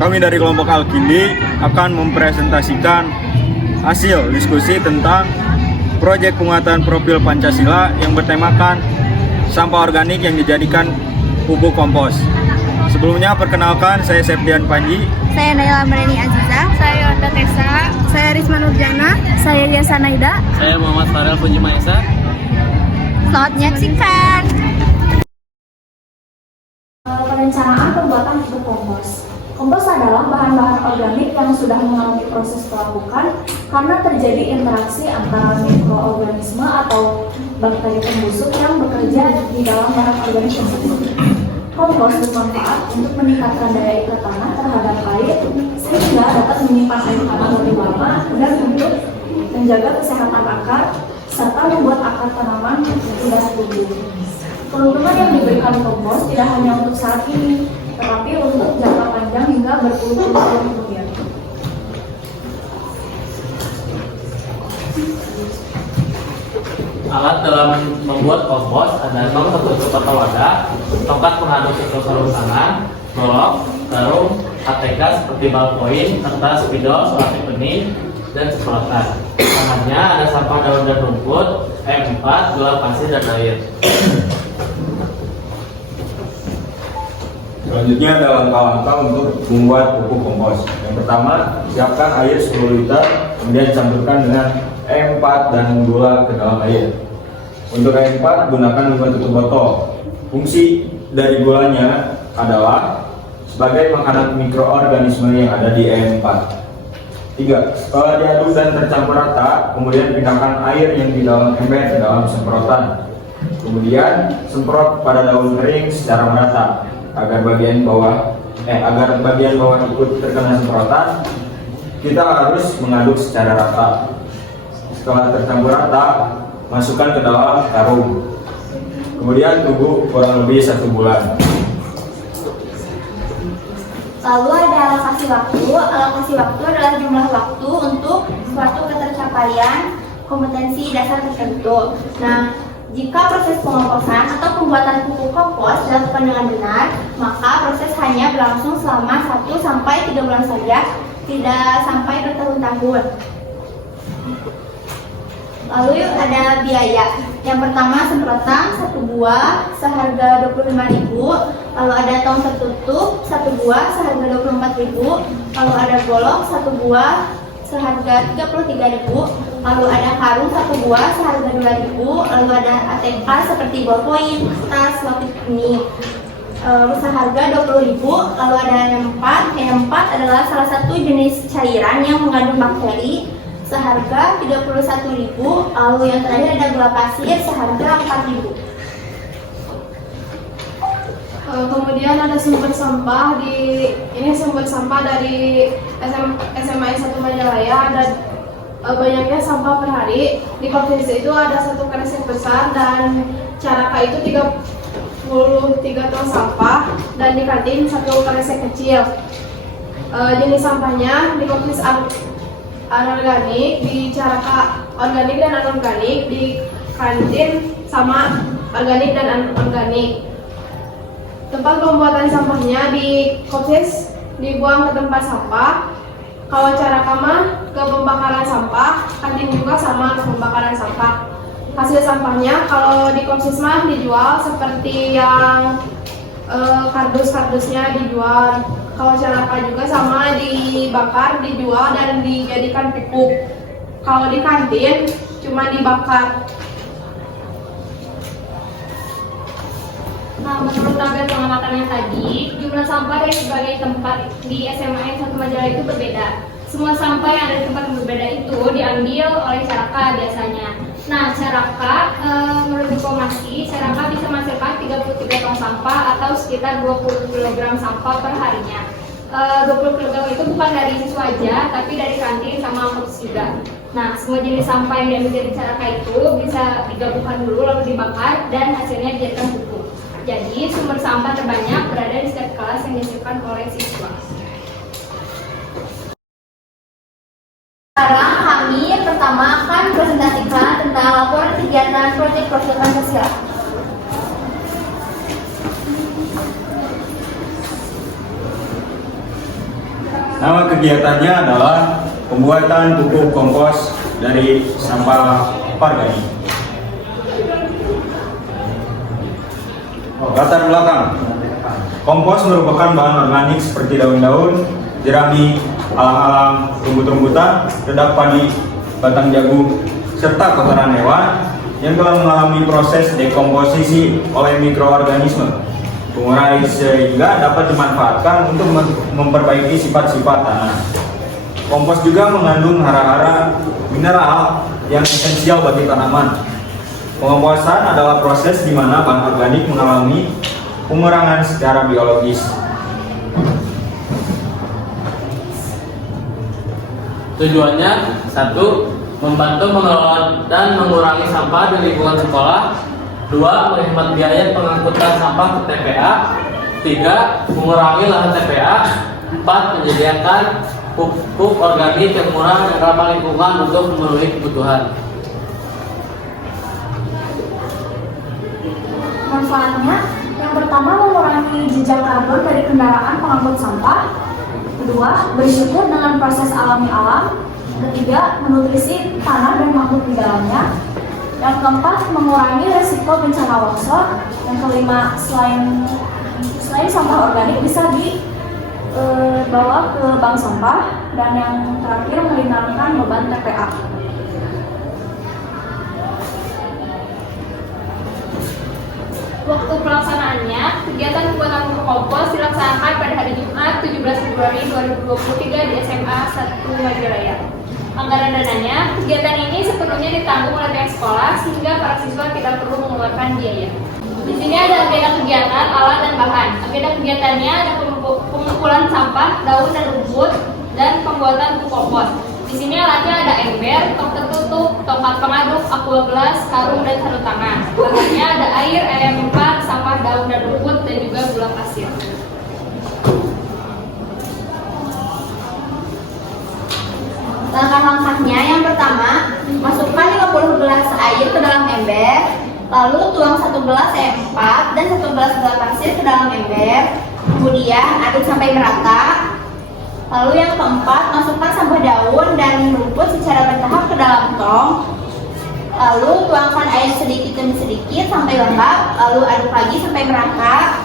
kami dari kelompok Alkindi akan mempresentasikan hasil diskusi tentang proyek penguatan profil Pancasila yang bertemakan sampah organik yang dijadikan pupuk kompos. Sebelumnya perkenalkan, saya Septian Panji. Saya Naila Mareni Aziza. Saya Onda Tessa. Saya Risma Nurjana. Saya Yasa Naida. Saya Muhammad Farel Puji Maesa. Selamat menyaksikan. Perencanaan pembuatan pupuk kompos. Kompos adalah bahan-bahan organik yang sudah mengalami proses pelapukan karena terjadi interaksi antara mikroorganisme atau bakteri pembusuk yang bekerja di dalam bahan organik tersebut. Kompos bermanfaat untuk meningkatkan daya ikat tanah terhadap air sehingga dapat menyimpan air tanah lebih lama dan untuk menjaga kesehatan akar serta membuat akar tanaman tidak subur. Keuntungan yang diberikan kompos tidak hanya untuk saat ini, tetapi untuk jangka panjang hingga berpuluh-puluh tahun kemudian. Alat dalam membuat kompos ada tong tertutup atau wadah, tongkat pengaduk atau sarung tangan, golok, karung, ATK seperti ballpoint, kertas, spidol, plastik benih, dan semprotan. Bahannya ada sampah daun dan rumput, M4, gula pasir, dan air. Selanjutnya ada langkah-langkah untuk membuat pupuk kompos. Yang pertama, siapkan air 10 liter, kemudian campurkan dengan E4 dan gula ke dalam air. Untuk E4, gunakan dengan tutup botol. Fungsi dari gulanya adalah sebagai makanan mikroorganisme yang ada di E4. 3. Setelah diaduk dan tercampur rata, kemudian pindahkan air yang di dalam ember ke dalam semprotan. Kemudian semprot pada daun kering secara merata agar bagian bawah ikut terkena semprotan. Kita harus mengaduk secara rata. Setelah tercampur rata, masukkan ke dalam karung. Kemudian tunggu kurang lebih 1 bulan. Lalu ada alokasi waktu. Alokasi waktu adalah jumlah waktu untuk suatu ketercapaian kompetensi dasar tertentu. Nah, jika proses pengomposan atau pembuatan pupuk kompos dilakukan dengan benar, maka proses hanya berlangsung selama 1-3 bulan saja, tidak sampai bertahun-tahun. Lalu ada biaya. Yang pertama semprotan 1 buah seharga 25.000, lalu ada tong tertutup 1 buah seharga 24.000, lalu ada golok 1 buah seharga 33.000, lalu ada karung 1 buah seharga 2.000, lalu ada ATK seperti ballpoint, tas, plastik ini seharga 20.000, lalu ada M4 adalah salah satu jenis cairan yang mengandung bakteri seharga 31.000, lalu yang terakhir ada gula pasir seharga 4.000. Kemudian ada sumber sampah sumber sampah dari SMA 1 Majalaya. Ada banyaknya sampah per hari. Di provinsi itu ada 1 kresek besar dan Caraka itu 33 ton sampah, dan di kantin 1 kresek kecil. Jenis sampahnya di provinsi anorganik, di Caraka organik dan anorganik, di kantin sama organik dan anorganik. Tempat pembuatan sampahnya di Kopsis dibuang ke tempat sampah. Kalau Caraka mah ke pembakaran sampah, kantin juga sama ke pembakaran sampah. Hasil sampahnya kalau di Kopsis mah dijual seperti yang kardus-kardusnya dijual. Kalau Caraka juga sama dibakar, dijual dan dijadikan pupuk. Kalau di kantin cuma dibakar. Nah, menurut tabel pengamatannya tadi, jumlah sampah dari berbagai tempat di SMA 1 Majalaya itu berbeda. Semua sampah yang ada di tempat yang berbeda itu diambil oleh Caraka biasanya. Nah, Caraka menurut informasi, Caraka bisa menghasilkan 33 ton sampah atau sekitar 20 kg sampah per harinya. 20 kg itu bukan dari siswa aja, tapi dari kantin sama kampus juga. Nah, semua jenis sampah yang diambil dari Caraka itu bisa digabungkan dulu lalu dibakar dan hasilnya dijadikan pupuk. Jadi, sumber sampah terbanyak berada di setiap kelas yang dihasilkan oleh siswa. Sekarang kami pertama akan presentasikan tentang laporan kegiatan proyek profil Pancasila. Nama kegiatannya adalah pembuatan pupuk kompos dari sampah organik. Latar belakang. Kompos merupakan bahan organik seperti daun-daun, jerami, alang-alang, rumput-rumputan, dedak padi, batang jagung, serta kotoran hewan yang telah mengalami proses dekomposisi oleh mikroorganisme pengurai sehingga dapat dimanfaatkan untuk memperbaiki sifat-sifat tanah. Kompos juga mengandung hara-hara mineral yang esensial bagi tanaman. Pengomposan adalah proses di mana bahan organik mengalami pengurangan secara biologis. Tujuannya, 1. Membantu mengelola dan mengurangi sampah di lingkungan sekolah. 2. Menghemat biaya pengangkutan sampah ke TPA. 3. Mengurangi lahan TPA. 4. Menyediakan pupuk organik yang murah dan ramah lingkungan untuk memenuhi kebutuhan. Manfaatnya, yang pertama mengurangi jejak karbon dari kendaraan pengangkut sampah. Kedua, bersyukur dengan proses alami alam. Ketiga, menutrisi tanah dan makhluk di dalamnya. Yang keempat, mengurangi resiko bencana longsor. Yang kelima, selain sampah organik bisa dibawa ke bank sampah. Dan yang terakhir, meringankan beban TPA. Waktu pelaksanaannya, kegiatan pembuatan pupuk kompos dilaksanakan pada hari Jumat 17 Februari 2023 di SMA 1 Majalaya. Anggaran dananya, kegiatan ini sepenuhnya ditanggung oleh pihak sekolah sehingga para siswa tidak perlu mengeluarkan biaya. Di sini ada agenda kegiatan, alat dan bahan. Agenda kegiatannya ada pengumpulan sampah, daun dan rumput, dan pembuatan pupuk kompos. Di sini alatnya ada ember, tong tertutup, tongkat pengaduk, aqua gelas, karung, dan sarung tangan. Bahannya ada air, ayam empang, sampah, daun dan rumput, dan juga gula pasir. Langkah-langkahnya yang pertama, masukkan 50 gelas air ke dalam ember, lalu tuang 1 gelas E4 dan 1 gelas gula pasir ke dalam ember, kemudian aduk sampai merata. Lalu yang keempat, masukkan sampah daun dan rumput secara bertahap ke dalam tong. Lalu tuangkan air sedikit demi sedikit sampai lembab, lalu aduk lagi sampai merata.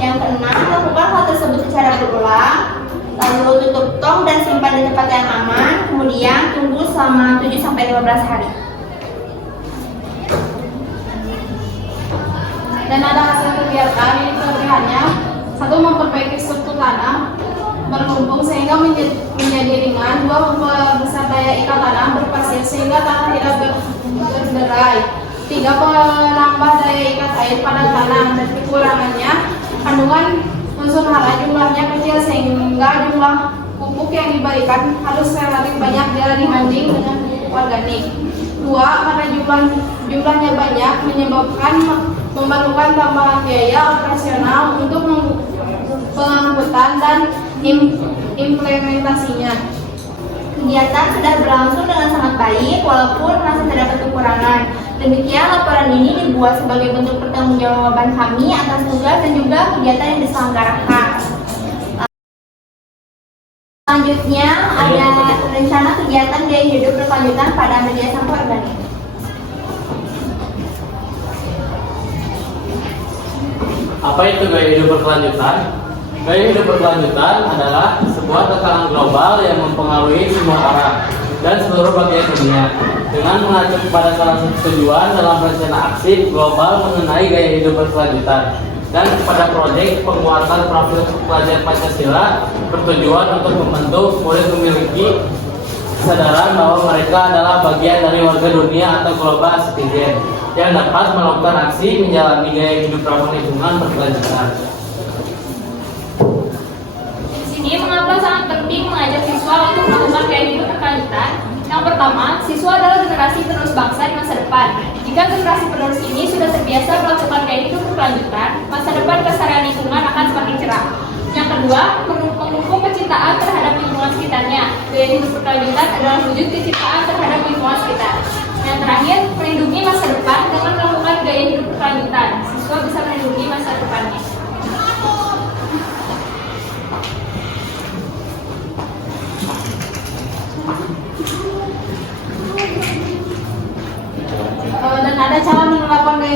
Yang keenam, lakukan hal tersebut secara berulang. Lalu tutup tong dan simpan di tempat yang aman. Kemudian tunggu selama 7-15 hari. Dan ada hasil kegiatan ini kelebihannya: 1. Memperbaiki struktur tanah berlumpung sehingga menjadi ringan. 2. Memperbesar daya ikat tanah berpasir sehingga tanah tidak berderai. 3. Menambah daya ikat air pada tanah. Dan kekurangannya, kandungan unsur hara jumlahnya kecil sehingga jumlah pupuk yang diberikan harus relatif banyak dibanding dengan pupuk organik. 2. Karena jumlahnya banyak menyebabkan memerlukan tambahan biaya operasional untuk pengangkutan dan implementasinya. Kegiatan sudah berlangsung dengan sangat baik walaupun masih terdapat kekurangan. Demikian laporan ini dibuat sebagai bentuk pertanggungjawaban kami atas tugas dan juga kegiatan yang diselenggarakan. Selanjutnya ada rencana kegiatan gaya hidup berkelanjutan pada media sampah organik. Apa itu gaya hidup berkelanjutan? Gaya hidup berkelanjutan adalah sebuah tekanan global yang mempengaruhi semua arah dan seluruh bagian dunia. Dengan mengacu kepada salah satu tujuan dalam rencana aksi global mengenai gaya hidup berkelanjutan dan kepada proyek penguatan profil pelajar Pancasila bertujuan untuk membentuk murid memiliki kesadaran bahwa mereka adalah bagian dari warga dunia atau global citizen yang dapat melakukan aksi menjalani gaya hidup ramah lingkungan berkelanjutan. Ini mengapa sangat penting mengajak siswa untuk melakukan gaya hidup berkelanjutan. Yang pertama, siswa adalah generasi penerus bangsa di masa depan. Jika generasi penerus ini sudah terbiasa melakukan gaya hidup berkelanjutan, masa depan kelestarian lingkungan akan semakin cerah. Yang kedua, mendukung kecintaan terhadap lingkungan sekitarnya. Gaya hidup berkelanjutan adalah wujud kecintaan terhadap lingkungan sekitar. Yang terakhir, melindungi masa depan dengan melakukan gaya hidup berkelanjutan. Siswa bisa melindungi masa depannya.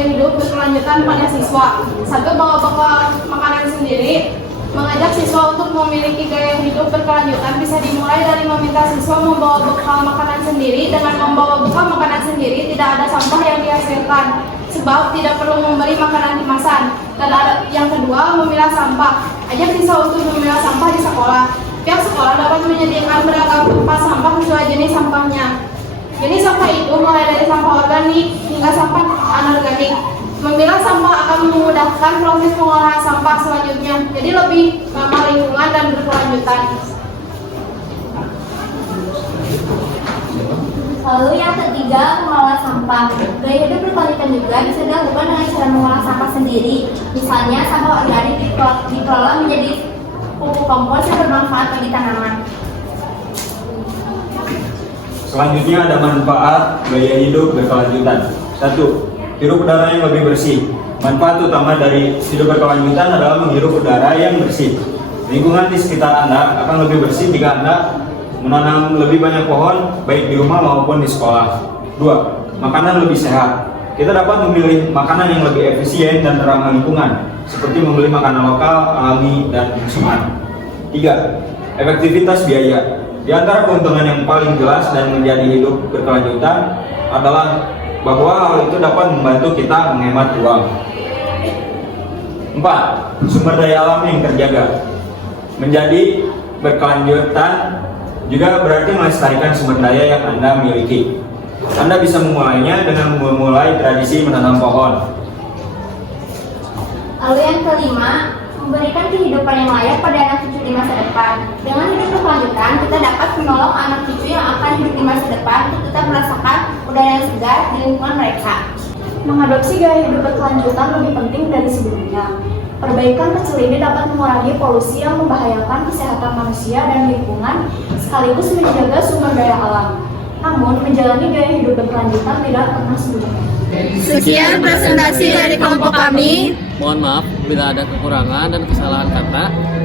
gaya hidup berkelanjutan pada siswa. 1. Bawa bekal makanan sendiri. Mengajak siswa untuk memiliki gaya hidup berkelanjutan bisa dimulai dari meminta siswa membawa bekal makanan sendiri. Dengan membawa bekal makanan sendiri, tidak ada sampah yang dihasilkan, sebab tidak perlu membeli makanan kemasan. Dan yang kedua, memilah sampah. Ajak siswa untuk memilah sampah di sekolah. Pihak sekolah dapat menyediakan beragam tempat sampah sesuai jenis sampahnya. Jenis sampah itu mulai dari sampah organik hingga sampah anorganik. Memilah sampah akan memudahkan proses pengolahan sampah selanjutnya, jadi lebih ramah lingkungan dan berkelanjutan. Lalu yang ketiga, mengolah sampah. Gaya hidup berkelanjutan juga bisa dilakukan dengan cara mengolah sampah sendiri. Misalnya, sampah organik dikelola menjadi pupuk kompos yang bermanfaat bagi tanaman. Selanjutnya ada manfaat gaya hidup berkelanjutan. 1. Hirup udara yang lebih bersih. Manfaat utama dari hidup berkelanjutan adalah menghirup udara yang bersih. Lingkungan di sekitar Anda akan lebih bersih jika Anda menanam lebih banyak pohon, baik di rumah maupun di sekolah. 2. Makanan lebih sehat. Kita dapat memilih makanan yang lebih efisien dan ramah lingkungan, seperti membeli makanan lokal, alami, dan musiman. 3. Efektivitas biaya. Di antara keuntungan yang paling jelas dan menjadi hidup berkelanjutan adalah bahwa hal itu dapat membantu kita menghemat uang. 4. Sumber daya alam yang terjaga. Menjadi berkelanjutan juga berarti melestarikan sumber daya yang Anda miliki. Anda bisa memulainya dengan memulai tradisi menanam pohon. Lalu yang kelima, memberikan kehidupan yang layak pada anak cucu di masa depan. Dengan hidup berkelanjutan, kita dapat menolong anak cucu yang akan hidup di masa depan untuk tetap merasakan udara yang segar di lingkungan mereka. Mengadopsi gaya hidup berkelanjutan lebih penting dari sebelumnya. Perbaikan kecil ini dapat mengurangi polusi yang membahayakan kesehatan manusia dan lingkungan, sekaligus menjaga sumber daya alam. Namun, menjalani gaya hidup berkelanjutan tidak pernah semudah. Sekian presentasi dari kelompok kami. Mohon maaf bila ada kekurangan dan kesalahan kata.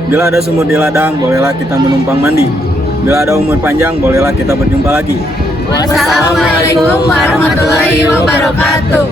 Bila ada sumur di ladang, bolehlah kita menumpang mandi. Bila ada umur panjang, bolehlah kita berjumpa lagi. Wassalamualaikum warahmatullahi wabarakatuh.